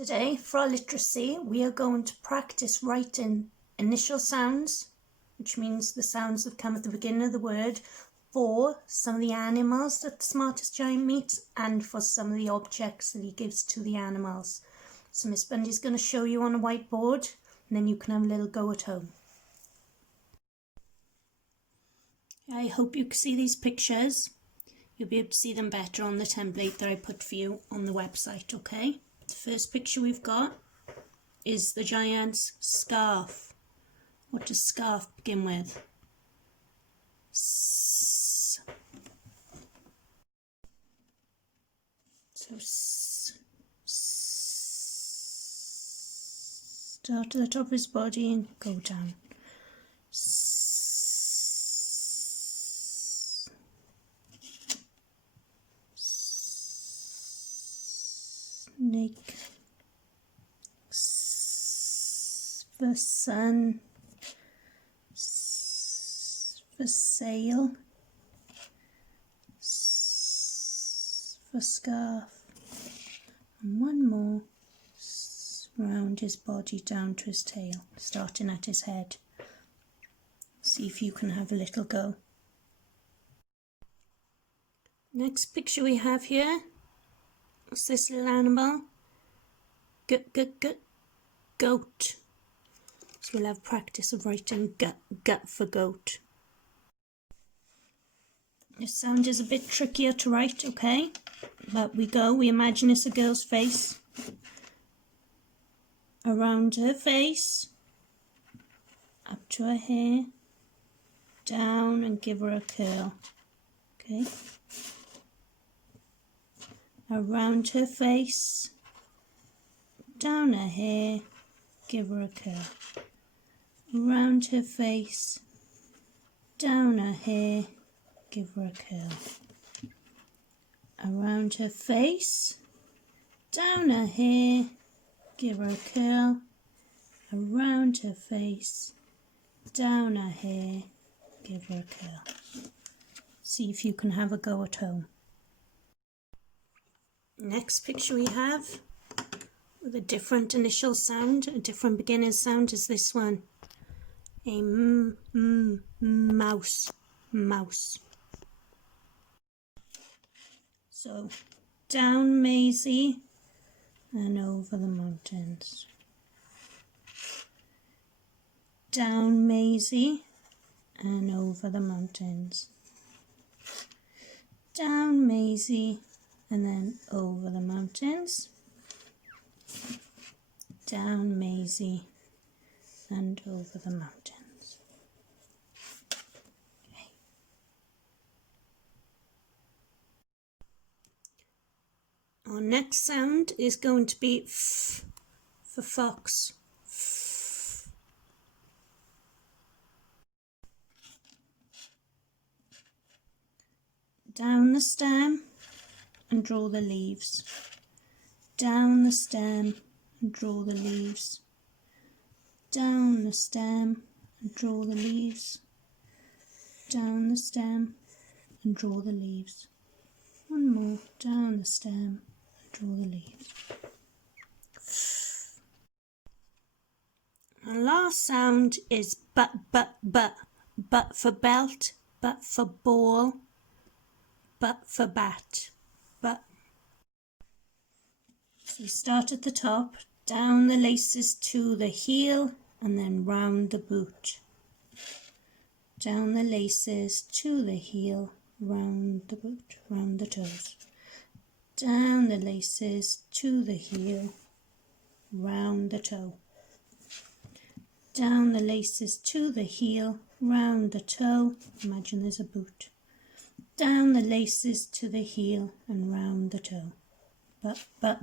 Today, for our literacy, we are going to practice writing initial sounds, which means the sounds that come at the beginning of the word, for some of the animals that the Smartest Giant meets and for some of the objects that he gives to the animals. So Miss Bundy's going to show you on a whiteboard, and then you can have a little go at home. I hope you can see these pictures. You'll be able to see them better on the template that I put for you on the website, okay? The first picture we've got is the giant's scarf. What does scarf begin with? S. So start at the top of his body and go down. Snake. For sun. For sail. For scarf. And one more round his body down to his tail, starting at his head. See if you can have a little go. Next picture we have here. What's this little animal? Goat. So we'll have practice of writing gut for goat. This sound is a bit trickier to write, okay? But we imagine it's a girl's face. Around her face, up to her hair, down and give her a curl, okay? Around her face, down her hair, give her a curl. Around her face, down her hair, give her a curl. Around her face, down her hair, give her a curl. Around her face, down her hair, give her a curl. See if you can have a go at home. Next picture we have with a different initial sound, a different beginning sound is this one. A mouse. So down Maisie and over the mountains. Down Maisie and over the mountains. Down Maisie and then over the mountains. Down Maisie and over the mountains. Okay. Our next sound is going to be f for fox. F. Down the stem and draw the leaves. Down the stem and draw the leaves. Down the stem and draw the leaves. Down the stem and draw the leaves. One more, down the stem and draw the leaves. Our last sound is but for belt, but for ball, but for bat. But. So start at the top, down the laces to the heel and then round the boot. Down the laces to the heel, round the boot, round the toes. Down the laces to the heel, round the toe. Down the laces to the heel, round the toe. Imagine there's a boot. Down the laces to the heel and round the toe. But.